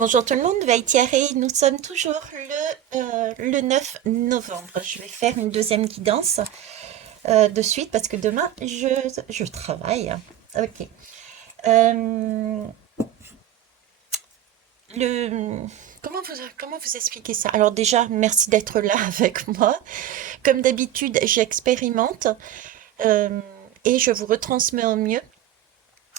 Bonjour tout le monde, Vaitiaré, nous sommes toujours le 9 novembre. Je vais faire une deuxième guidance de suite parce que demain je travaille. Ok. Euh, le, comment vous expliquer ça? Alors déjà, merci d'être là avec moi. Comme d'habitude, j'expérimente euh, et je vous retransmets au mieux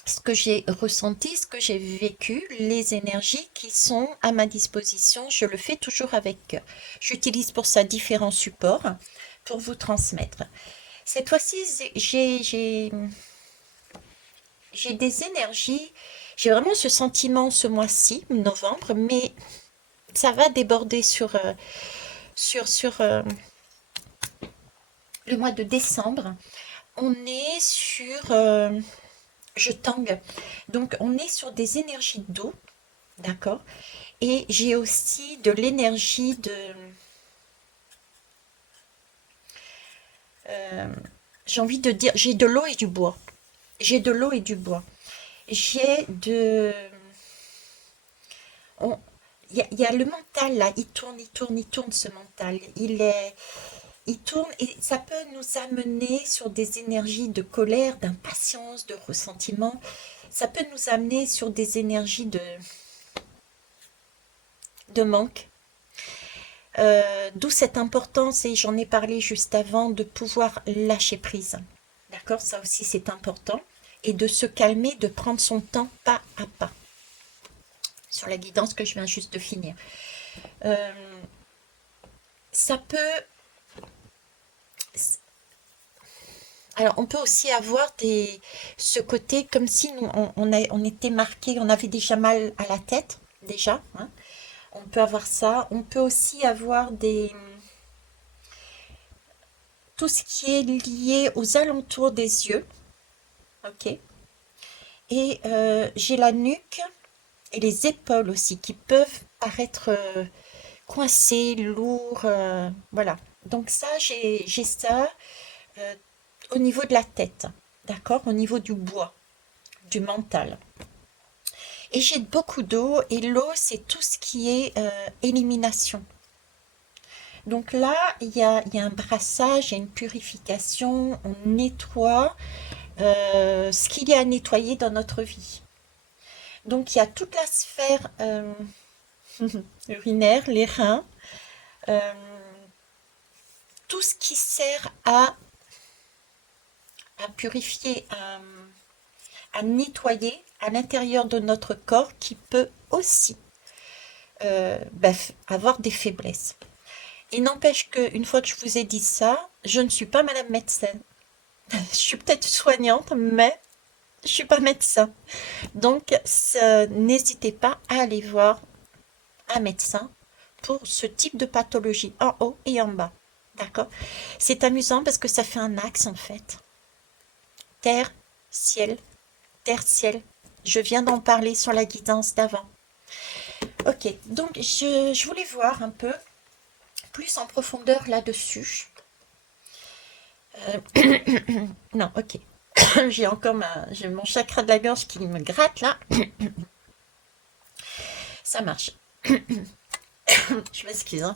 ce que j'ai ressenti, ce que j'ai vécu, les énergies qui sont à ma disposition. Je le fais toujours avec cœur. J'utilise pour ça différents supports pour vous transmettre. Cette fois-ci, j'ai des énergies, j'ai vraiment ce sentiment ce mois-ci, novembre, mais ça va déborder sur le mois de décembre. On est sur, je tangue, donc on est sur des énergies d'eau, d'accord? Et j'ai aussi de l'énergie euh, j'ai envie de dire, j'ai de l'eau et du bois. J'ai de l'eau et du bois. J'ai de... on- il y a le mental là, il tourne ce mental. Il tourne et ça peut nous amener sur des énergies de colère, d'impatience, de ressentiment. Ça peut nous amener sur des énergies de manque. D'où cette importance, et j'en ai parlé juste avant, de pouvoir lâcher prise. D'accord, ça aussi c'est important. Et de se calmer, de prendre son temps pas à pas. Sur la guidance que je viens juste de finir. Euh, ça peut... Alors on peut aussi avoir ce côté comme si nous, on était marqué, on avait déjà mal à la tête, déjà. Hein. On peut avoir ça. On peut aussi avoir tout ce qui est lié aux alentours des yeux. Ok. Et j'ai la nuque et les épaules aussi qui peuvent paraître coincées, lourds. Voilà. Donc ça, j'ai ça euh, au niveau de la tête. D'accord? Au niveau du bois, du mental. Et j'ai beaucoup d'eau. Et l'eau, c'est tout ce qui est élimination. Donc là, il y a un brassage, il y a une purification. On nettoie ce qu'il y a à nettoyer dans notre vie. Donc il y a toute la sphère urinaire, les reins, euh, tout ce qui sert à purifier, à nettoyer à l'intérieur de notre corps qui peut aussi avoir des faiblesses. Il n'empêche qu'une fois que je vous ai dit ça, je ne suis pas madame médecin. Je suis peut-être soignante, mais je ne suis pas médecin. Donc, n'hésitez pas à aller voir un médecin pour ce type de pathologie, en haut et en bas. D'accord? C'est amusant parce que ça fait un axe en fait. Terre, ciel, terre, ciel. Je viens d'en parler sur la guidance d'avant. Ok, donc je voulais voir un peu plus en profondeur là-dessus. Non, ok. J'ai encore j'ai mon chakra de la gorge qui me gratte là. Ça marche. Je m'excuse. Hein.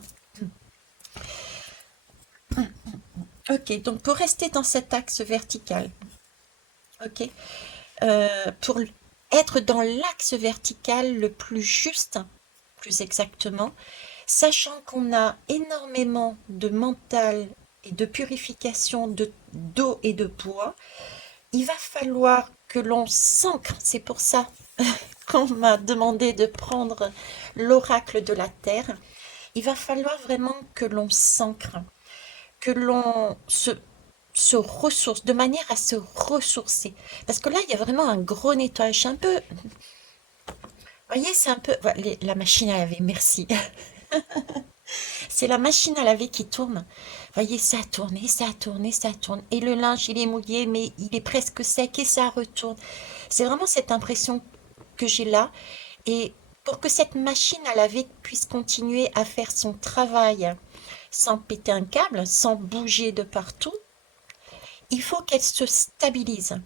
Ok, donc pour rester dans cet axe vertical, ok, pour être dans l'axe vertical le plus juste, plus exactement, sachant qu'on a énormément de mental et de purification d'eau et de bois, il va falloir que l'on s'ancre. C'est pour ça qu'on m'a demandé de prendre l'oracle de la Terre. Il va falloir vraiment que l'on s'ancre, que l'on se ressource, de manière à se ressourcer. Parce que là, il y a vraiment un gros nettoyage. Un peu, vous voyez, c'est un peu... voilà, la machine à laver, merci. C'est la machine à laver qui tourne. Vous voyez, ça a tourné, ça a tourné, ça tourne. Et le linge, il est mouillé, mais il est presque sec et ça retourne. C'est vraiment cette impression que j'ai là. Et pour que cette machine à laver puisse continuer à faire son travail sans péter un câble, sans bouger de partout, il faut qu'elle se stabilise.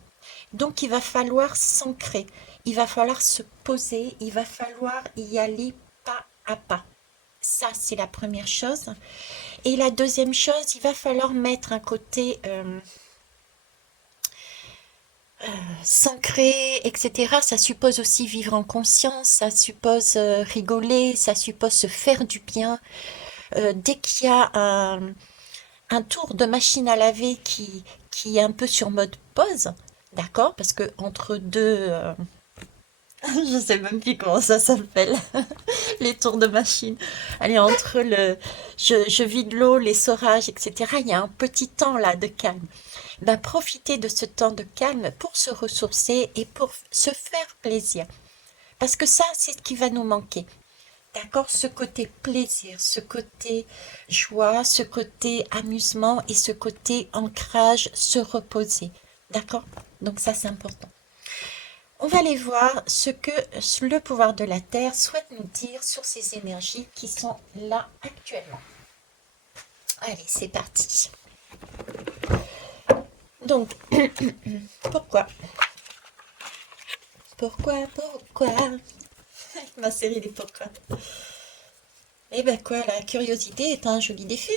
Donc il va falloir s'ancrer. il va falloir se poser, il va falloir y aller pas à pas. Ça, c'est la première chose. Et la deuxième chose, il va falloir mettre un côté s'ancrer, etc. Ça suppose aussi vivre en conscience, ça suppose rigoler, ça suppose se faire du bien. Dès qu'il y a un tour de machine à laver qui est un peu sur mode pause, d'accord? Parce que entre deux, je sais même plus comment ça s'appelle, les tours de machine. Allez, entre je vide l'eau, l'essorage, etc. Il y a un petit temps là de calme. Ben, profitez de ce temps de calme pour se ressourcer et pour se faire plaisir. Parce que ça, c'est ce qui va nous manquer. D'accord? Ce côté plaisir, ce côté joie, ce côté amusement et ce côté ancrage, se reposer. D'accord? Donc ça, c'est important. On va aller voir ce que le pouvoir de la Terre souhaite nous dire sur ces énergies qui sont là actuellement. Allez, c'est parti. Donc, pourquoi? Pourquoi? Ma série des pourquoi. Eh ben quoi, la curiosité est un joli défi,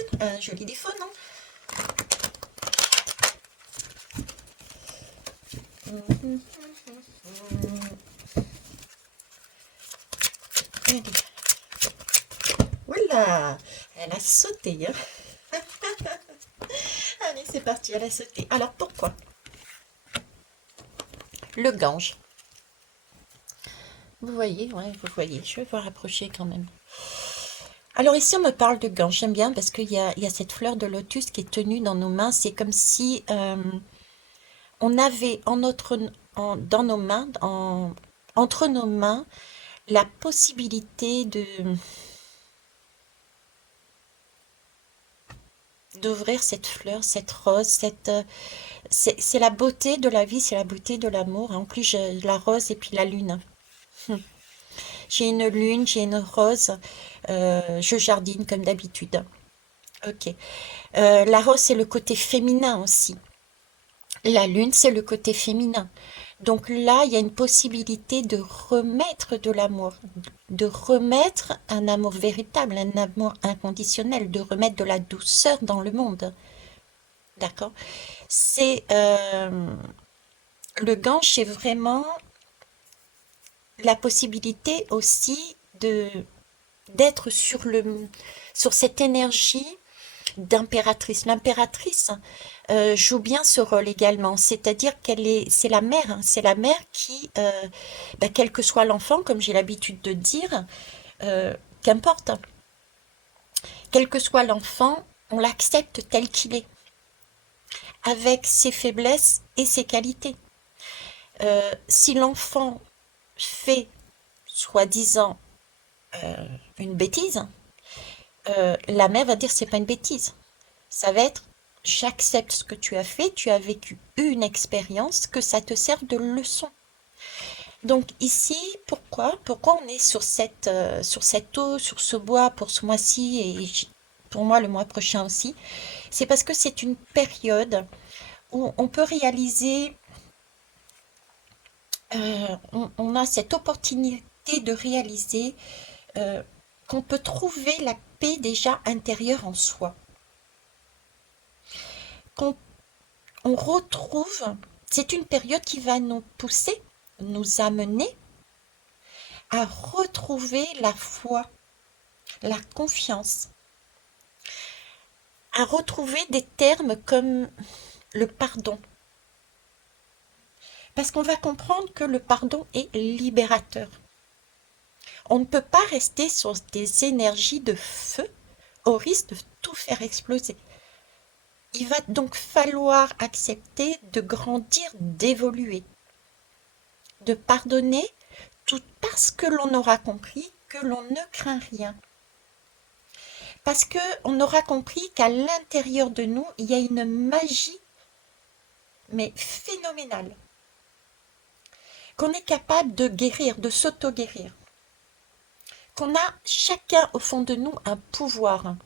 non? Allez. Voilà, elle a sauté, hein. Allez, c'est parti, elle a sauté. Alors pourquoi? Le Gange. Vous voyez, ouais, vous voyez. Je vais vous rapprocher quand même. Alors ici, on me parle de Gange. J'aime bien parce qu'il y a cette fleur de lotus qui est tenue dans nos mains. C'est comme si on avait dans nos mains, entre nos mains, la possibilité d'ouvrir cette fleur, cette rose, c'est la beauté de la vie, c'est la beauté de l'amour. En plus, j'ai la rose et puis la lune. J'ai une lune, j'ai une rose. Je jardine comme d'habitude. Ok. La rose, c'est le côté féminin aussi. La lune, c'est le côté féminin. Donc là, il y a une possibilité de remettre de l'amour, de remettre un amour véritable, un amour inconditionnel, de remettre de la douceur dans le monde. D'accord? C'est le gange, c'est vraiment la possibilité aussi de d'être sur cette énergie d'impératrice. L'impératrice joue bien ce rôle également, c'est-à-dire c'est la mère, hein, c'est la mère qui, quel que soit l'enfant, comme j'ai l'habitude de dire, euh, qu'importe, quel que soit l'enfant, on l'accepte tel qu'il est, avec ses faiblesses et ses qualités. Si l'enfant fait, soi-disant, une bêtise, la mère va dire c'est pas une bêtise. Ça va être j'accepte ce que tu as fait, tu as vécu une expérience, que ça te serve de leçon. Donc ici, pourquoi on est sur cette eau, sur ce bois pour ce mois-ci et pour moi le mois prochain aussi? C'est parce que c'est une période où on peut réaliser, on a cette opportunité de réaliser euh, qu'on peut trouver la paix déjà intérieure en soi. Qu'on on retrouve, c'est une période qui va nous pousser, nous amener à retrouver la foi, la confiance, à retrouver des termes comme le pardon. Parce qu'on va comprendre que le pardon est libérateur. On ne peut pas rester sur des énergies de feu au risque de tout faire exploser. Il va donc falloir accepter de grandir, d'évoluer, de pardonner tout parce que l'on aura compris que l'on ne craint rien. Parce que on aura compris qu'à l'intérieur de nous, il y a une magie, mais phénoménale, qu'on est capable de guérir, de s'auto-guérir, qu'on a chacun au fond de nous un pouvoir,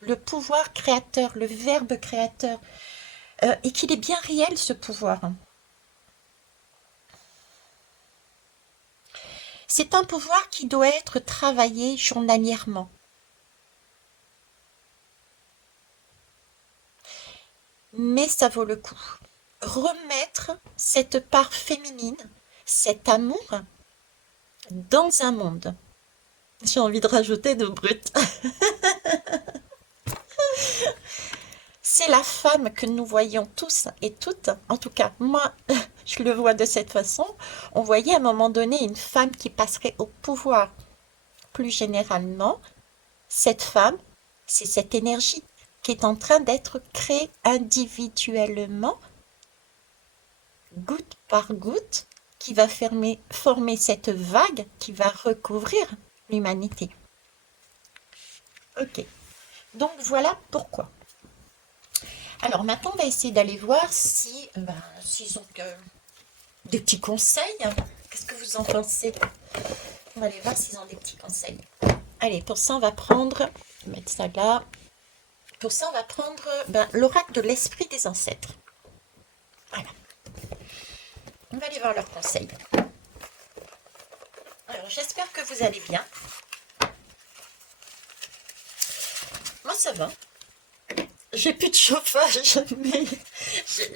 le pouvoir créateur, le verbe créateur, et qu'il est bien réel ce pouvoir. C'est un pouvoir qui doit être travaillé journalièrement. Mais ça vaut le coup. Remettre cette part féminine, cet amour, dans un monde. J'ai envie de rajouter de brut. C'est la femme que nous voyons tous et toutes. En tout cas, moi, je le vois de cette façon. On voyait à un moment donné une femme qui passerait au pouvoir. Plus généralement, cette femme, c'est cette énergie qui est en train d'être créée individuellement, goutte par goutte, qui va former cette vague qui va recouvrir l'humanité. Ok, donc voilà pourquoi. Alors maintenant, on va essayer d'aller voir si, s'ils ont des petits conseils. Qu'est-ce que vous en pensez? On va aller voir s'ils ont des petits conseils. Allez, pour ça, on va prendre, mettre ça là. Pour ça, on va prendre l'oracle de l'esprit des ancêtres. Voilà. On va aller voir leurs conseils. Alors, j'espère que vous allez bien. Moi, ça va. J'ai plus de chauffage, mais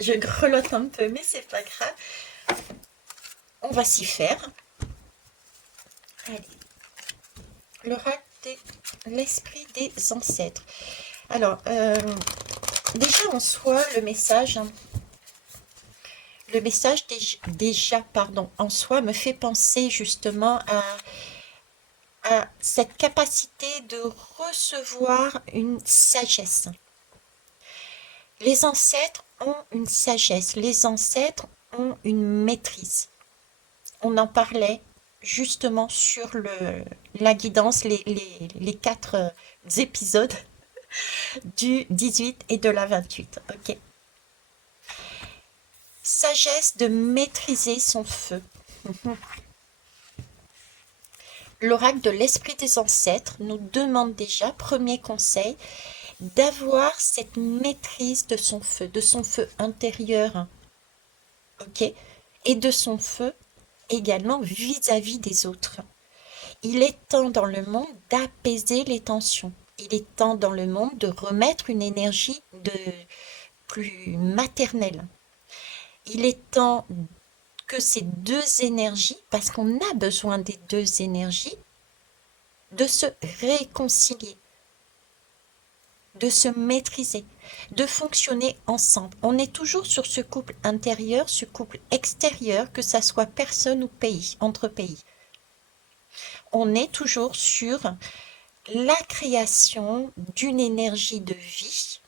je grelotte un peu, mais c'est pas grave. On va s'y faire. Allez. L'oracle de l'esprit des ancêtres. Alors, déjà en soi, le message déjà, pardon, en soi me fait penser justement à cette capacité de recevoir une sagesse. Les ancêtres ont une sagesse, les ancêtres ont une maîtrise. On en parlait justement sur la guidance, les 4 épisodes du 18 et de la 28. Ok. Sagesse de maîtriser son feu. L'oracle de l'esprit des ancêtres nous demande déjà, premier conseil, d'avoir cette maîtrise de son feu intérieur, ok, et de son feu également vis-à-vis des autres. Il est temps dans le monde d'apaiser les tensions. Il est temps dans le monde de remettre une énergie plus maternelle. Il est temps que ces deux énergies, parce qu'on a besoin des deux énergies, de se réconcilier, de se maîtriser, de fonctionner ensemble. On est toujours sur ce couple intérieur, ce couple extérieur, que ça soit personne ou pays, entre pays. On est toujours sur la création d'une énergie de vie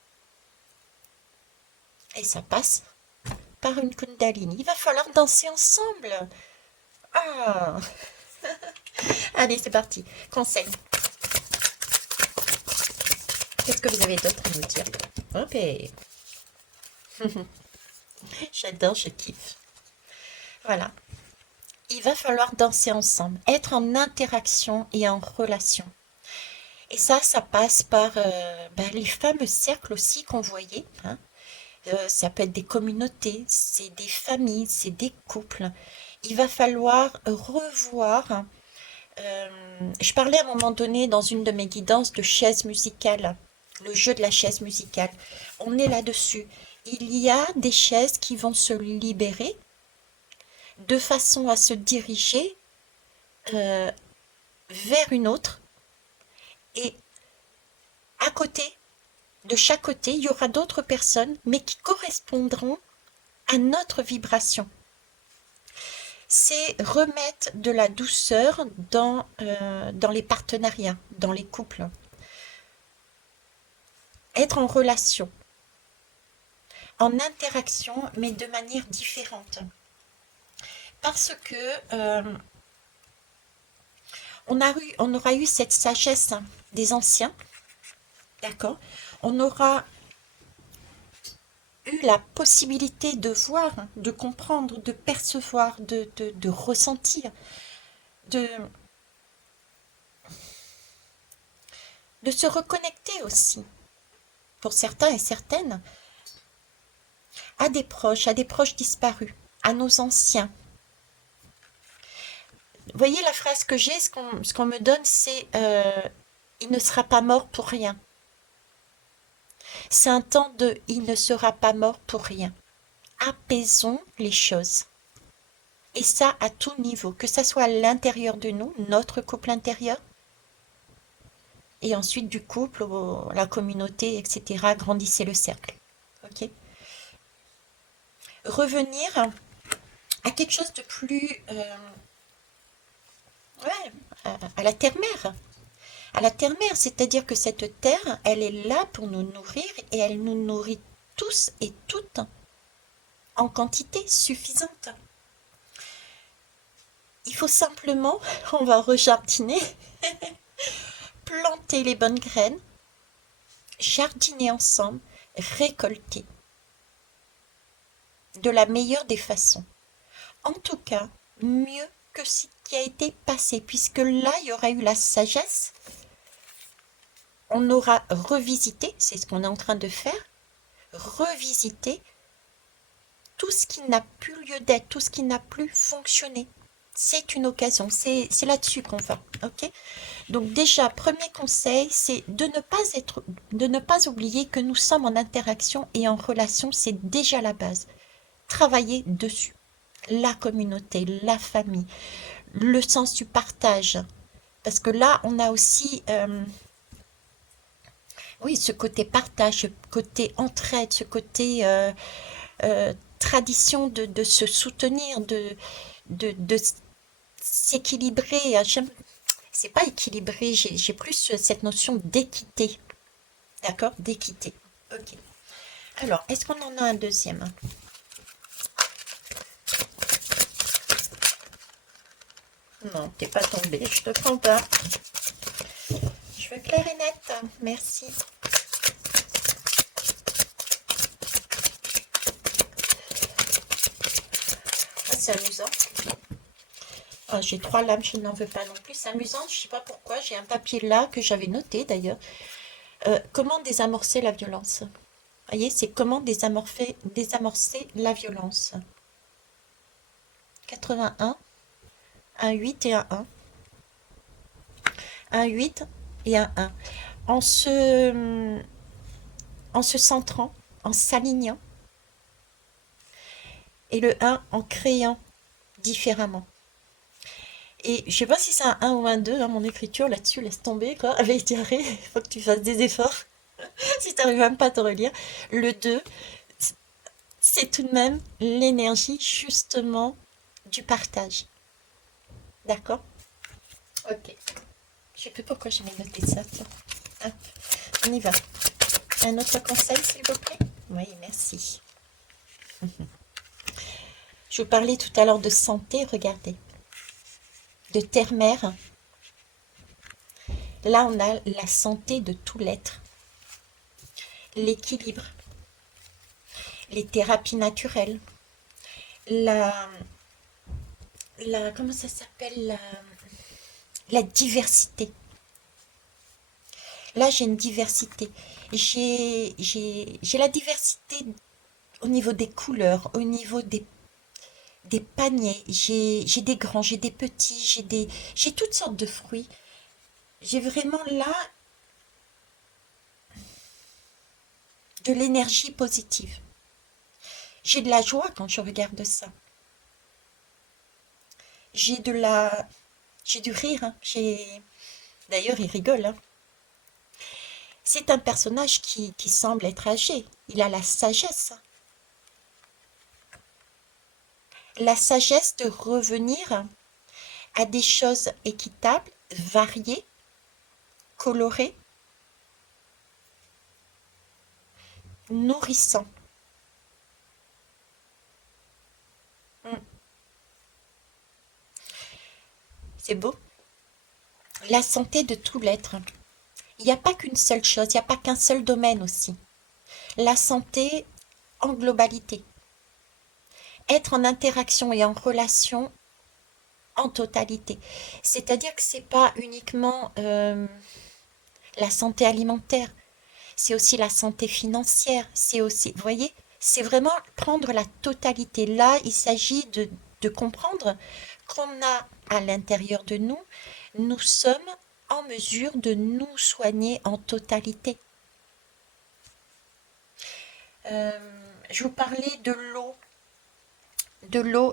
et ça passe par une Kundalini. Il va falloir danser ensemble. Ah, allez, c'est parti. Conseil. Qu'est-ce que vous avez d'autre à nous dire? Ok. J'adore, je kiffe. Voilà. Il va falloir danser ensemble, être en interaction et en relation. Et ça passe par les fameux cercles aussi qu'on voyait. Hein. Ça peut être des communautés, c'est des familles, c'est des couples. Il va falloir revoir. Je parlais à un moment donné dans une de mes guidances de chaise musicale, le jeu de la chaise musicale. On est là-dessus. Il y a des chaises qui vont se libérer de façon à se diriger euh, vers une autre. Et à côté, de chaque côté, il y aura d'autres personnes, mais qui correspondront à notre vibration. C'est remettre de la douceur dans les partenariats, dans les couples. Être en relation, en interaction, mais de manière différente. Parce que on aura eu cette sagesse des anciens, d'accord? On aura eu la possibilité de voir, de comprendre, de percevoir, de ressentir, de, de se reconnecter aussi, pour certains et certaines, à des proches disparus, à nos anciens. Vous voyez la phrase que j'ai, ce qu'on me donne, c'est il ne sera pas mort pour rien. C'est un temps de il ne sera pas mort pour rien. Apaisons les choses. Et ça à tout niveau, que ça soit à l'intérieur de nous, notre couple intérieur, et ensuite du couple, la communauté, etc. Grandissez le cercle. Ok. Revenir à quelque chose de plus, ouais, à la terre-mère. À la terre-mère, c'est-à-dire que cette terre, elle est là pour nous nourrir et elle nous nourrit tous et toutes en quantité suffisante. Il faut simplement, on va rejardiner, planter les bonnes graines, jardiner ensemble, récolter de la meilleure des façons. En tout cas, mieux que ce qui a été passé, puisque là, il y aura eu la sagesse. On aura revisité, c'est ce qu'on est en train de faire, revisiter tout ce qui n'a plus lieu d'être, tout ce qui n'a plus fonctionné. C'est une occasion, c'est là-dessus qu'on va, ok? Donc déjà, premier conseil, c'est de ne pas oublier que nous sommes en interaction et en relation, c'est déjà la base. Travailler dessus. La communauté, la famille, le sens du partage. Parce que là, on a aussi, oui, ce côté partage, ce côté entraide, ce côté tradition de se soutenir, de s'équilibrer. C'est pas équilibré, j'ai plus cette notion d'équité. D'accord? D'équité. Ok. Alors, est-ce qu'on en a un deuxième? Non, t'es pas tombé, je te prends pas. Je veux clair et net. Merci. Ah, c'est amusant. Ah, j'ai trois lames, je n'en veux pas non plus. C'est amusant, je sais pas pourquoi. J'ai un papier là que j'avais noté d'ailleurs. Comment désamorcer la violence? Vous voyez, c'est comment désamorcer la violence. 81, un 8 et un 1. Un 8 et un 1. En se, en se centrant, en s'alignant. Et le 1 en créant différemment. Et je sais pas si c'est un 1 ou un 2, hein, mon écriture là-dessus, laisse tomber, quoi. Avec diarrhée, il faut que tu fasses des efforts. Si tu n'arrives même pas à te relire. Le 2, c'est tout de même l'énergie, justement, du partage. D'accord? Ok. Je sais plus pourquoi j'ai noté ça. Tiens. Hop, on y va. Un autre conseil, s'il vous plaît? Oui, merci. Je vous parlais tout à l'heure de santé, regardez. De terre-mère. Là, on a la santé de tout l'être. L'équilibre. Les thérapies naturelles. La, comment ça s'appelle? La diversité. Là, j'ai une diversité. J'ai la diversité au niveau des couleurs, au niveau des paniers. J'ai des grands, j'ai des petits, j'ai toutes sortes de fruits. J'ai vraiment là de l'énergie positive. J'ai de la joie quand je regarde ça. J'ai de la, j'ai du rire, hein. D'ailleurs, il rigole, hein. C'est un personnage qui semble être âgé. Il a la sagesse. La sagesse de revenir à des choses équitables, variées, colorées, nourrissant. Mm. C'est beau. La santé de tout l'être. Il n'y a pas qu'une seule chose, il n'y a pas qu'un seul domaine aussi. La santé en globalité. Être en interaction et en relation en totalité. C'est-à-dire que c'est pas uniquement la santé alimentaire, c'est aussi la santé financière, c'est aussi, vous voyez, c'est vraiment prendre la totalité. Là, il s'agit de comprendre qu'on a à l'intérieur de nous, nous sommes en mesure de nous soigner en totalité. Euh, je vous parlais de l'eau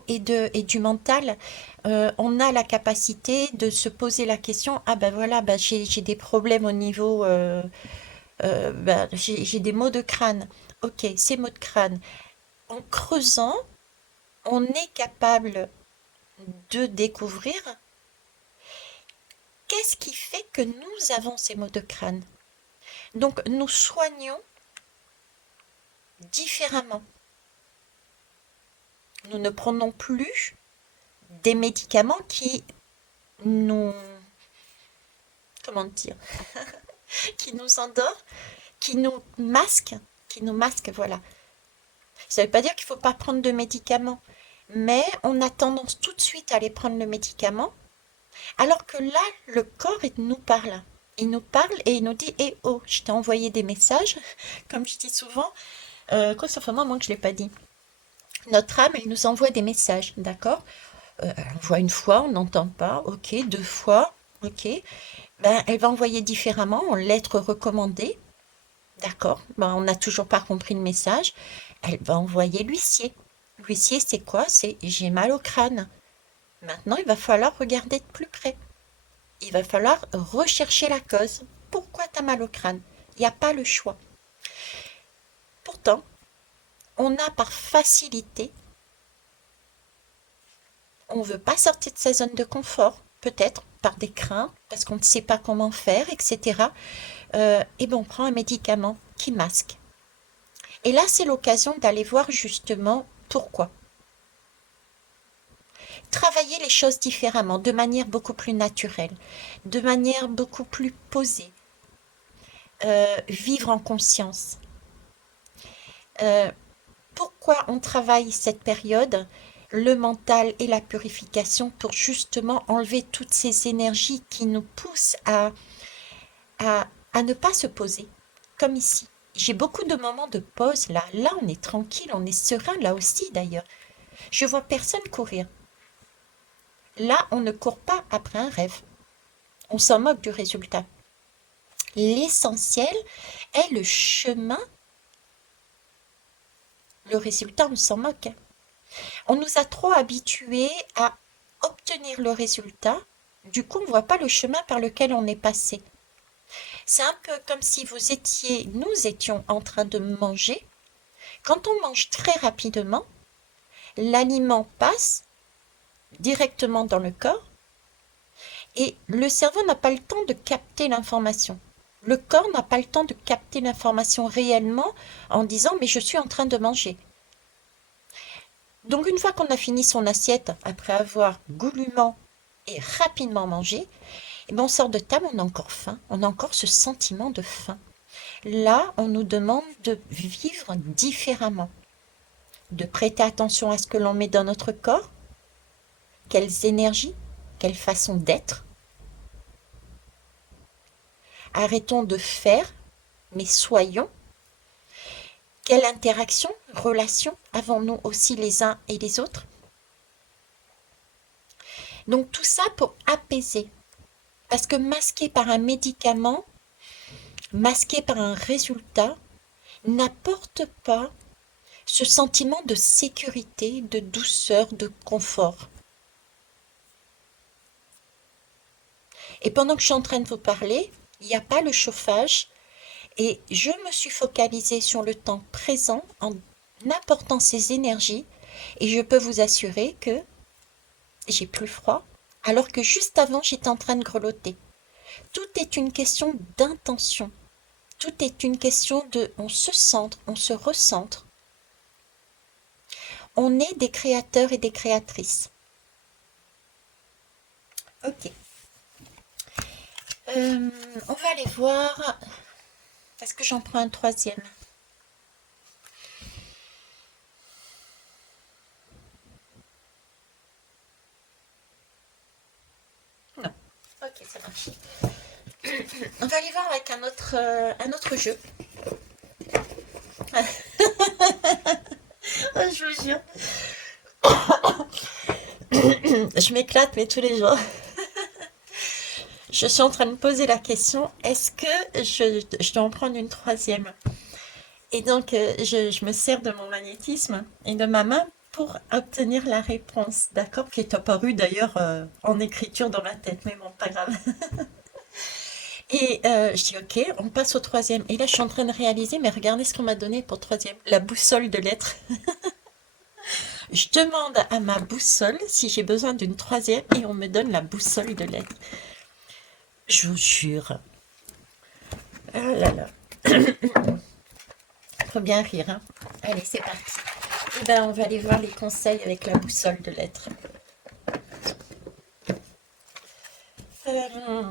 et du mental. On a la capacité de se poser la question, ah ben voilà, ben j'ai des problèmes au niveau, ben j'ai des maux de crâne. Ok, ces maux de crâne. En creusant, on est capable de découvrir qu'est-ce qui fait que nous avons ces maux de crâne. Donc nous soignons différemment. Nous ne prenons plus des médicaments qui nous, comment dire, qui nous endorment, qui nous masquent, voilà. Ça ne veut pas dire qu'il ne faut pas prendre de médicaments, mais on a tendance tout de suite à aller prendre le médicament, alors que là, le corps, il nous parle. Il nous parle et il nous dit, eh oh, je t'ai envoyé des messages, comme je dis souvent, quoi, ça fait un moment que je ne l'ai pas dit. Notre âme, elle nous envoie des messages, d'accord? Elle envoie une fois, on n'entend pas, ok, deux fois, ok. Ben, elle va envoyer différemment en lettres recommandées, d'accord? Ben, on n'a toujours pas compris le message. Elle va envoyer l'huissier. L'huissier, c'est quoi? C'est j'ai mal au crâne. Maintenant, il va falloir regarder de plus près. Il va falloir rechercher la cause. Pourquoi tu as mal au crâne? Il n'y a pas le choix. Pourtant, on a par facilité, on ne veut pas sortir de sa zone de confort, peut-être par des craintes, parce qu'on ne sait pas comment faire, etc. Et bien on prend un médicament qui masque. Et là, c'est l'occasion d'aller voir justement pourquoi. Travailler les choses différemment, de manière beaucoup plus naturelle, de manière beaucoup plus posée. Vivre en conscience. Euh, Pourquoi on travaille cette période, le mental et la purification, pour justement enlever toutes ces énergies qui nous poussent à ne pas se poser, comme ici. J'ai beaucoup de moments de pause là. Là, on est tranquille, on est serein, là aussi d'ailleurs. Je vois personne courir. Là, on ne court pas après un rêve. On s'en moque du résultat. L'essentiel est le chemin. Le résultat, on s'en moque. On nous a trop habitués à obtenir le résultat. Du coup, on ne voit pas le chemin par lequel on est passé. C'est un peu comme si nous étions en train de manger. Quand on mange très rapidement, l'aliment passe directement dans le corps et le cerveau n'a pas le temps de capter l'information. Le corps n'a pas le temps de capter l'information réellement en disant mais je suis en train de manger. Donc une fois qu'on a fini son assiette, après avoir goulûment et rapidement mangé, et ben on sort de table, on a encore faim, on a encore ce sentiment de faim. Là, on nous demande de vivre différemment, de prêter attention à ce que l'on met dans notre corps, quelles énergies, quelle façon d'être. Arrêtons de faire, mais soyons. Quelle interaction, relation avons-nous aussi les uns et les autres? Donc tout ça pour apaiser. Parce que masqué par un médicament, masqué par un résultat, n'apporte pas ce sentiment de sécurité, de douceur, de confort. Et pendant que je suis en train de vous parler, il n'y a pas le chauffage et je me suis focalisée sur le temps présent en apportant ces énergies et je peux vous assurer que j'ai plus froid alors que juste avant j'étais en train de grelotter. Tout est une question d'intention. Tout est une question de on se centre, on se recentre. On est des créateurs et des créatrices. Ok. On va aller voir. Est-ce que j'en prends un troisième? Non. Ok, ça marche. On va aller voir avec un autre jeu. Je vous jure. Je m'éclate, mais tous les jours. Je suis en train de me poser la question, est-ce que je dois en prendre une troisième? Et donc, je me sers de mon magnétisme et de ma main pour obtenir la réponse, d'accord? Qui est apparue d'ailleurs en écriture dans ma tête, mais bon, pas grave. Et je dis, ok, on passe au troisième. Et là, je suis en train de réaliser, mais regardez ce qu'on m'a donné pour troisième. La boussole de lettres. Je demande à ma boussole si j'ai besoin d'une troisième et on me donne la boussole de lettres. Je vous jure. Ah là là. Faut bien rire, hein. Allez, c'est parti. Eh ben, on va aller voir les conseils avec la boussole de lettres. Euh,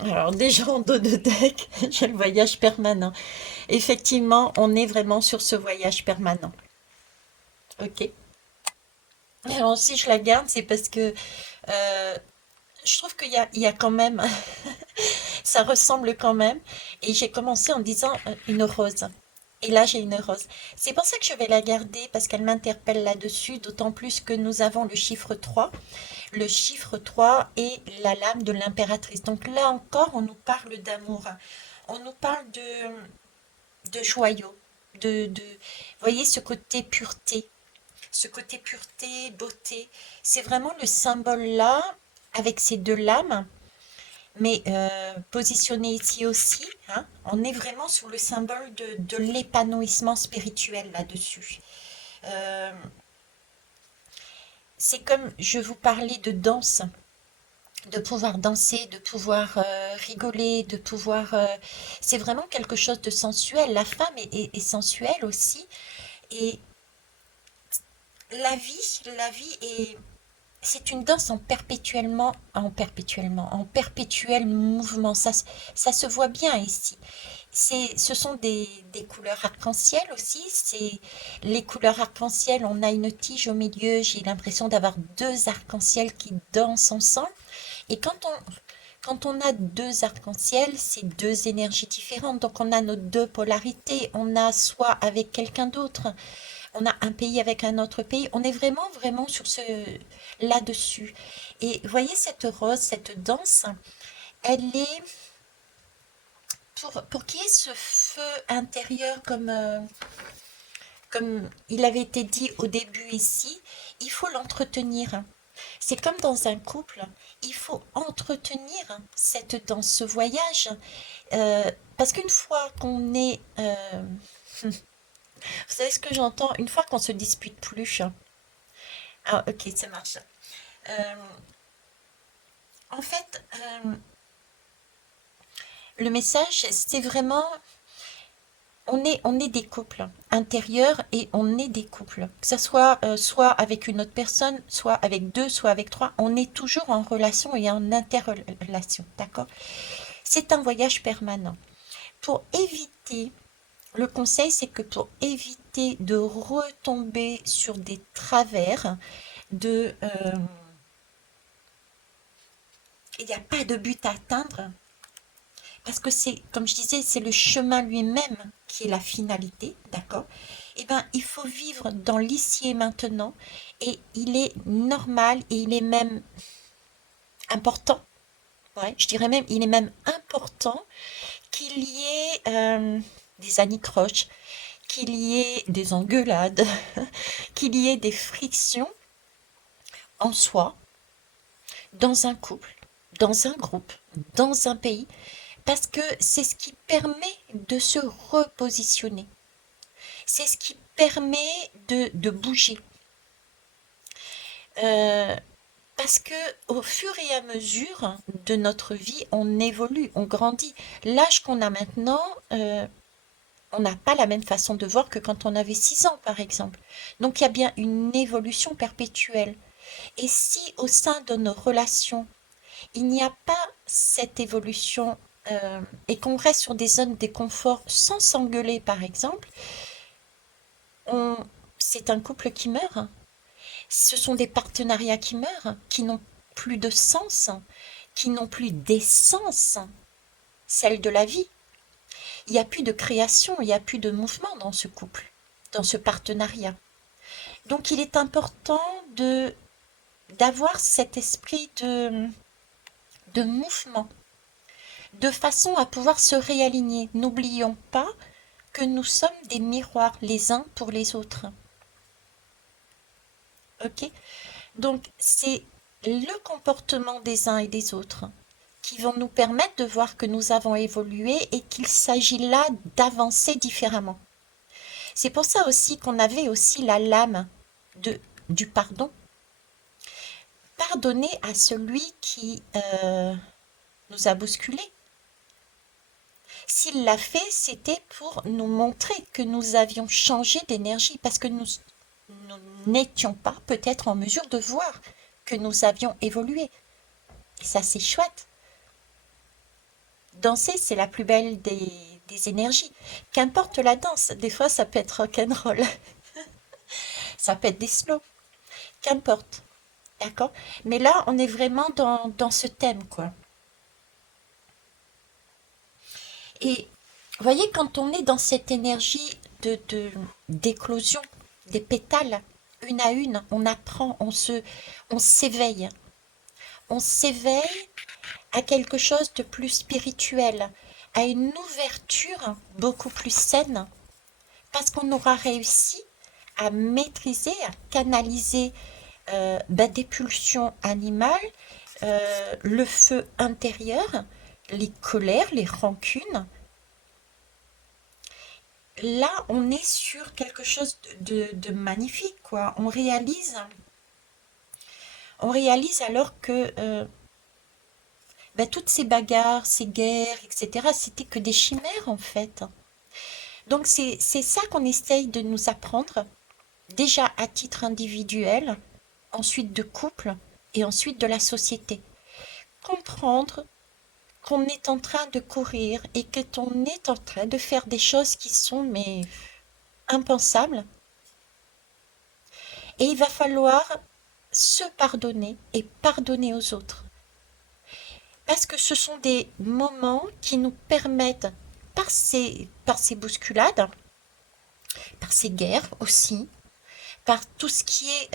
alors, déjà en dos de deck, j'ai le voyage permanent. Effectivement, on est vraiment sur ce voyage permanent. Ok. Alors, si je la garde, c'est parce que euh, je trouve qu'il y a quand même, ça ressemble quand même. Et j'ai commencé en disant une rose. Et là, j'ai une rose. C'est pour ça que je vais la garder, parce qu'elle m'interpelle là-dessus, d'autant plus que nous avons le chiffre 3. Le chiffre 3 est la lame de l'impératrice. Donc là encore, on nous parle d'amour. On nous parle de joyau, vous voyez, ce côté pureté, beauté. C'est vraiment le symbole là, avec ces deux lames, mais positionné ici aussi, hein, on est vraiment sur le symbole de l'épanouissement spirituel là-dessus. Euh, c'est comme je vous parlais de danse, de pouvoir danser, de pouvoir rigoler, de pouvoir... c'est vraiment quelque chose de sensuel. La femme est sensuelle aussi. Et la vie est... C'est une danse en perpétuel mouvement. Ça se voit bien ici. Ce sont des couleurs arc-en-ciel aussi. C'est les couleurs arc-en-ciel. On a une tige au milieu. J'ai l'impression d'avoir deux arcs-en-ciel qui dansent ensemble. Et quand on a deux arcs-en-ciel, c'est deux énergies différentes. Donc on a nos deux polarités. On a soit avec quelqu'un d'autre, on a un pays avec un autre pays. On est vraiment, vraiment sur ce là-dessus. Et voyez cette rose, cette danse, elle est pour qu'il y ait ce feu intérieur comme il avait été dit au début ici, il faut l'entretenir. C'est comme dans un couple, il faut entretenir cette danse, ce voyage, parce qu'une fois qu'on est, vous savez ce que j'entends, une fois qu'on se dispute plus, ah ok, ça marche. Euh, en fait, le message, c'est vraiment, on est des couples intérieurs et on est des couples. Que ce soit soit avec une autre personne, soit avec deux, soit avec trois, on est toujours en relation et en interrelation, d'accord? C'est un voyage permanent. Pour éviter, le conseil, c'est que pour éviter de retomber sur des travers, de, il n'y a pas de but à atteindre, parce que c'est, comme je disais, c'est le chemin lui-même qui est la finalité, d'accord? Eh bien, il faut vivre dans l'ici et maintenant, et il est normal, et il est même important, ouais, je dirais même, il est même important qu'il y ait des anicroches, qu'il y ait des engueulades, qu'il y ait des frictions en soi, dans un couple, dans un groupe, dans un pays, parce que c'est ce qui permet de se repositionner. C'est ce qui permet de bouger. Euh, parce que au fur et à mesure de notre vie, on évolue, on grandit. L'âge qu'on a maintenant, on n'a pas la même façon de voir que quand on avait 6 ans, par exemple. Donc il y a bien une évolution perpétuelle. Et si au sein de nos relations, il n'y a pas cette évolution et qu'on reste sur des zones de confort sans s'engueuler, par exemple, on, c'est un couple qui meurt, hein. Ce sont des partenariats qui meurent, qui n'ont plus de sens, qui n'ont plus d'essence, celle de la vie. Il n'y a plus de création, il n'y a plus de mouvement dans ce couple, dans ce partenariat. Donc il est important de d'avoir cet esprit de mouvement, de façon à pouvoir se réaligner. N'oublions pas que nous sommes des miroirs les uns pour les autres. Ok? Donc c'est le comportement des uns et des autres qui vont nous permettre de voir que nous avons évolué et qu'il s'agit là d'avancer différemment. C'est pour ça aussi qu'on avait aussi la lame du pardon. Pardonner à celui qui nous a bousculés. S'il l'a fait, c'était pour nous montrer que nous avions changé d'énergie parce que nous n'étions pas peut-être en mesure de voir que nous avions évolué. Et ça, c'est chouette. Danser, c'est la plus belle des énergies. Qu'importe la danse, des fois ça peut être rock'n'roll, ça peut être des slow, qu'importe, d'accord? Mais là, on est vraiment dans ce thème, quoi. Et vous voyez, quand on est dans cette énergie d'éclosion, des pétales, une à une, on apprend, on s'éveille. On s'éveille à quelque chose de plus spirituel, à une ouverture beaucoup plus saine, parce qu'on aura réussi à maîtriser, à canaliser des pulsions animales, le feu intérieur, les colères, les rancunes. Là, on est sur quelque chose de magnifique, quoi. On réalise alors que toutes ces bagarres, ces guerres, etc., c'était que des chimères, en fait. Donc, c'est ça qu'on essaye de nous apprendre, déjà à titre individuel, ensuite de couple et ensuite de la société. Comprendre qu'on est en train de courir et que qu'on est en train de faire des choses qui sont mais impensables. Et il va falloir se pardonner et pardonner aux autres. Parce que ce sont des moments qui nous permettent, par ces bousculades, par ces guerres aussi, par tout ce qui est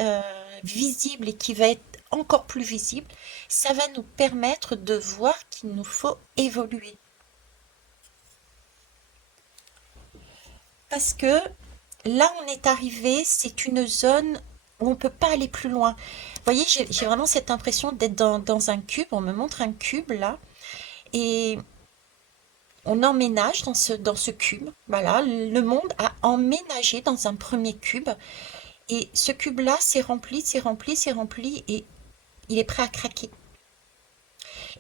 visible et qui va être encore plus visible, ça va nous permettre de voir qu'il nous faut évoluer. Parce que là, on est arrivé, c'est une zone où on ne peut pas aller plus loin. Vous voyez, j'ai vraiment cette impression d'être dans un cube. On me montre un cube là, et on emménage dans ce cube. Voilà, le monde a emménagé dans un premier cube. Et ce cube-là s'est rempli, s'est rempli, s'est rempli, et il est prêt à craquer.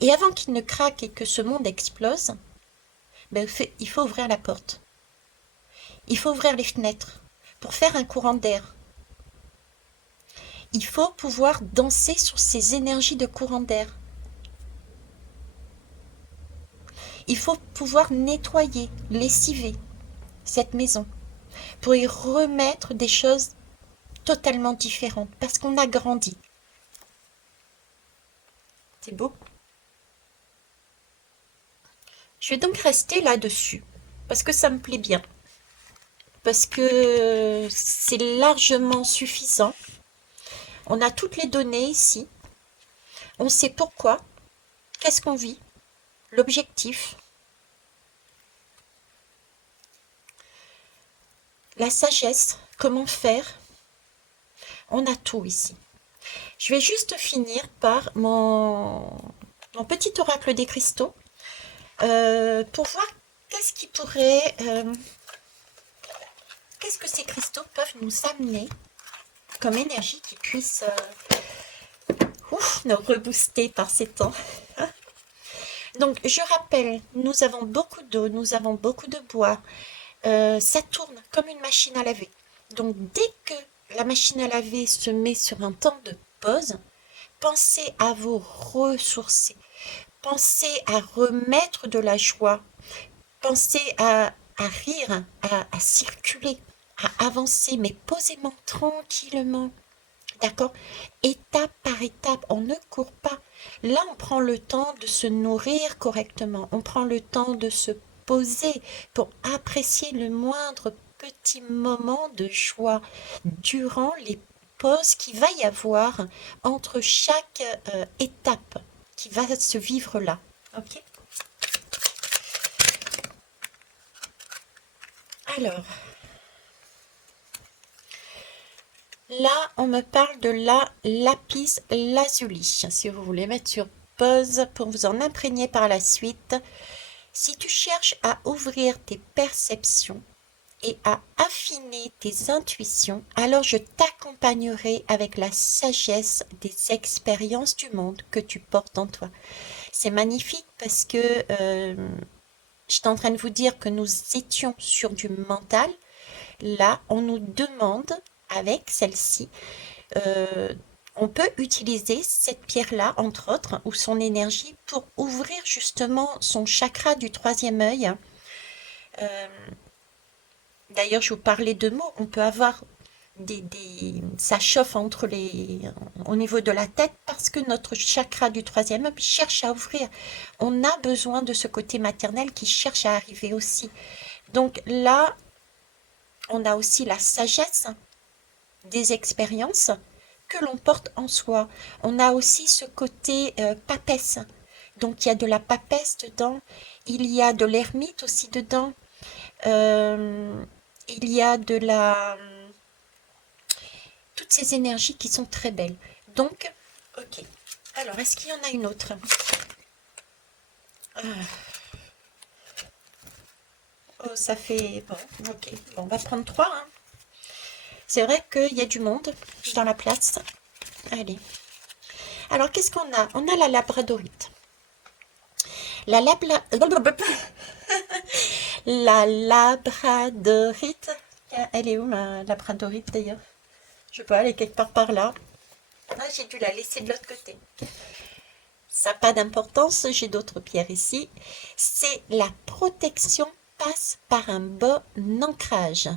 Et avant qu'il ne craque et que ce monde explose, il faut ouvrir la porte. Il faut ouvrir les fenêtres pour faire un courant d'air. Il faut pouvoir danser sur ces énergies de courant d'air. Il faut pouvoir nettoyer, lessiver cette maison pour y remettre des choses totalement différentes parce qu'on a grandi. C'est beau. Je vais donc rester là-dessus parce que ça me plaît bien. Parce que c'est largement suffisant. On a toutes les données ici. On sait pourquoi, qu'est-ce qu'on vit, l'objectif, la sagesse, comment faire. On a tout ici. Je vais juste finir par mon petit oracle des cristaux pour voir qu'est-ce que ces cristaux peuvent nous amener comme énergie qui puisse nous rebooster par ces temps. Donc, je rappelle, nous avons beaucoup d'eau, nous avons beaucoup de bois. Ça tourne comme une machine à laver. Donc, dès que la machine à laver se met sur un temps de pause, pensez à vous ressourcer. Pensez à remettre de la joie. Pensez à rire, à circuler, à avancer, mais posément, tranquillement. D'accord? Étape par étape, on ne court pas. Là, on prend le temps de se nourrir correctement. On prend le temps de se poser pour apprécier le moindre petit moment de joie durant les pause qu'il va y avoir entre chaque étape qui va se vivre là. Ok. Alors, là, on me parle de la lapis lazuli. Si vous voulez mettre sur pause pour vous en imprégner par la suite, si tu cherches à ouvrir tes perceptions et à affiner tes intuitions, alors je t'accompagnerai avec la sagesse des expériences du monde que tu portes en toi. C'est magnifique parce que j'étais en train de vous dire que nous étions sur du mental. Là, on nous demande, avec celle-ci, euh, on peut utiliser cette pierre-là, entre autres, ou son énergie, pour ouvrir justement son chakra du troisième œil. Euh, D'ailleurs, je vous parlais de mots. On peut avoir ça chauffe au niveau de la tête parce que notre chakra du troisième œil cherche à ouvrir. On a besoin de ce côté maternel qui cherche à arriver aussi. Donc là, on a aussi la sagesse des expériences que l'on porte en soi. On a aussi ce côté papesse. Donc il y a de la papesse dedans, il y a de l'ermite aussi dedans, euh, il y a de la toutes ces énergies qui sont très belles. Donc, ok. Alors, est-ce qu'il y en a une autre? Ah, oh, ça fait... Bon, ok. Bon, on va prendre trois, hein. C'est vrai qu'il y a du monde dans la place. Allez. Alors, qu'est-ce qu'on a? On a la labradorite. La labla... La labradorite. Elle est où, ma labradorite, d'ailleurs? Je sais pas, elle est quelque part par là. Ah, j'ai dû la laisser de l'autre côté. Ça n'a pas d'importance, j'ai d'autres pierres ici. C'est la protection passe par un bon ancrage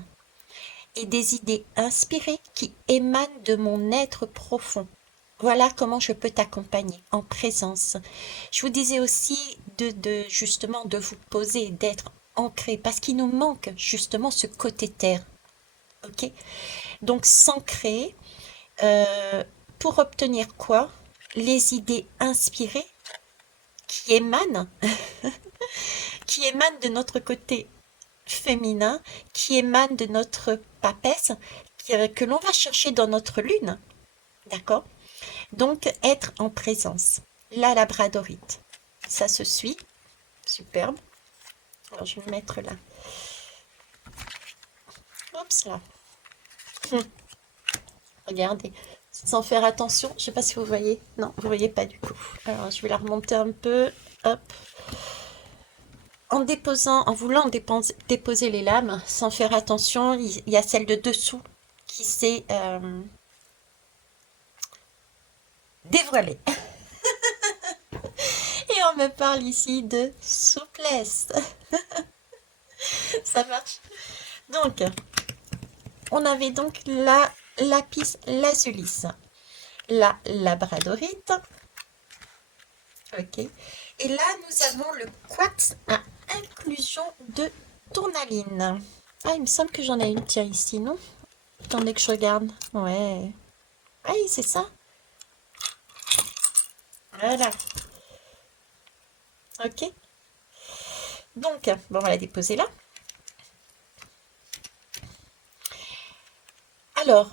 et des idées inspirées qui émanent de mon être profond. Voilà comment je peux t'accompagner en présence. Je vous disais aussi justement de vous poser, d'être ancré, parce qu'il nous manque justement ce côté terre. Ok? Donc s'ancrer euh, pour obtenir quoi? Les idées inspirées qui émanent, qui émanent de notre côté féminin, qui émanent de notre papesse, que l'on va chercher dans notre lune. D'accord? Donc, être en présence. La labradorite. Ça se suit. Superbe. Alors, je vais me mettre là. Oups, là. Regardez. Sans faire attention. Je ne sais pas si vous voyez. Non, vous ne voyez pas du coup. Alors, je vais la remonter un peu. Hop. En voulant déposer les lames, sans faire attention, il y a celle de dessous qui s'est dévoilée. Et on me parle ici de souplesse. Ça marche. Donc, on avait donc la lapis lazuli, la labradorite. Ok. Et là, nous avons le quartz à inclusion de tournaline. Ah, il me semble que j'en ai une, tiens, ici, non? Attendez que je regarde. Ouais. Oui, c'est ça. Voilà. Ok. Donc, bon, on va la déposer là. Alors,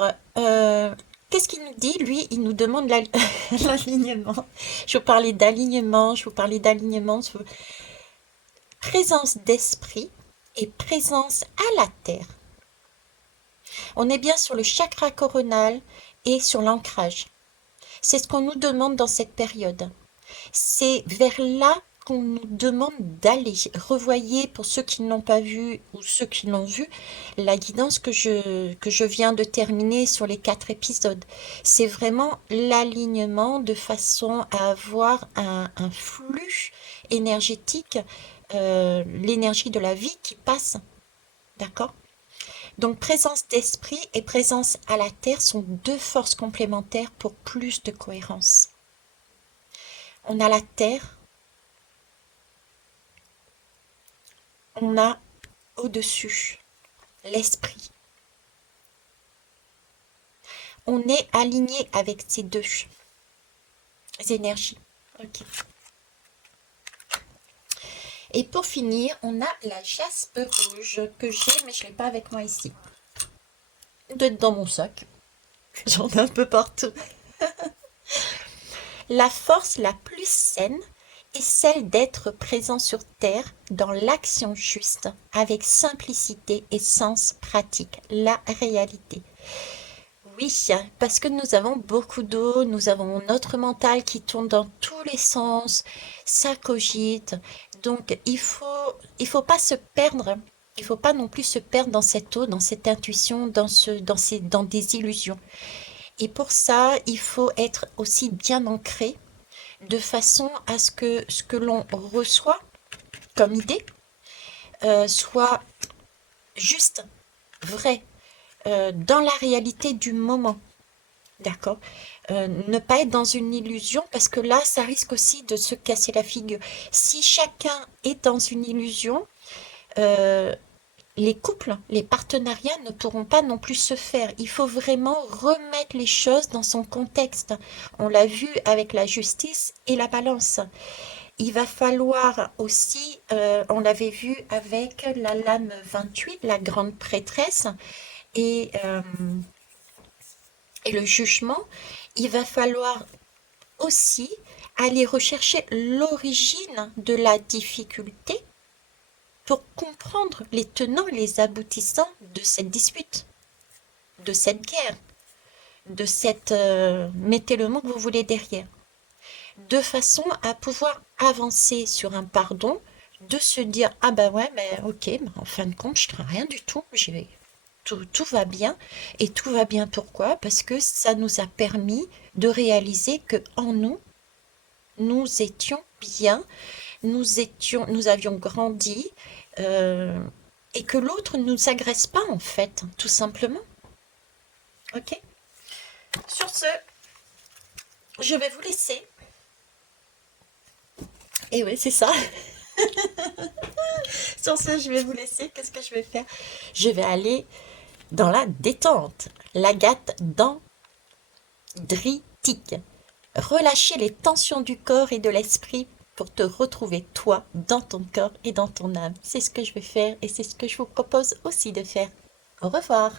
qu'est-ce qu'il nous dit? Lui, il nous demande l'alignement. Je vous parlais d'alignement, présence d'esprit et présence à la terre. On est bien sur le chakra coronal et sur l'ancrage. C'est ce qu'on nous demande dans cette période. C'est vers là qu'on nous demande d'aller. Revoyez, pour ceux qui n'ont pas vu ou ceux qui l'ont vu, la guidance que je viens de terminer sur les 4 épisodes. C'est vraiment l'alignement de façon à avoir un flux énergétique, l'énergie de la vie qui passe. D'accord? Donc présence d'esprit et présence à la terre sont deux forces complémentaires pour plus de cohérence. On a la terre, on a au-dessus l'esprit. on est aligné avec ces deux énergies. Ok. Et pour finir, on a la jaspe rouge que j'ai, mais je ne l'ai pas avec moi ici. Elle doit être dans mon sac. J'en ai un peu partout. La force la plus saine est celle d'être présent sur Terre dans l'action juste, avec simplicité et sens pratique, la réalité. Oui, parce que nous avons beaucoup d'eau, nous avons notre mental qui tourne dans tous les sens, ça cogite. Donc il faut pas se perdre. Il faut pas non plus se perdre dans cette eau, dans cette intuition, dans des illusions. Et pour ça, il faut être aussi bien ancré de façon à ce que l'on reçoit comme idée soit juste, vrai, dans la réalité du moment. D'accord. Ne pas être dans une illusion parce que là, ça risque aussi de se casser la figure. Si chacun est dans une illusion, euh, les couples, les partenariats ne pourront pas non plus se faire. Il faut vraiment remettre les choses dans son contexte. On l'a vu avec la justice et la balance. Il va falloir aussi, on l'avait vu avec la lame 28, la grande prêtresse, et, euh, et le jugement, il va falloir aussi aller rechercher l'origine de la difficulté pour comprendre les tenants et les aboutissants de cette dispute, de cette guerre, de cette... mettez le mot que vous voulez derrière, de façon à pouvoir avancer sur un pardon, de se dire, ah bah ouais, mais ok, mais en fin de compte, je ne crains rien du tout, tout va bien. Et tout va bien pourquoi? Parce que ça nous a permis de réaliser que en nous, nous étions bien, nous avions grandi, euh, et que l'autre ne nous agresse pas en fait, tout simplement. Ok? Sur ce, je vais vous laisser. Et oui, c'est ça. Sur ce, je vais vous laisser. Qu'est-ce que je vais faire? Je vais aller dans la détente. L'agate dendritique. Relâcher les tensions du corps et de l'esprit pour te retrouver toi dans ton corps et dans ton âme. C'est ce que je vais faire et c'est ce que je vous propose aussi de faire. Au revoir.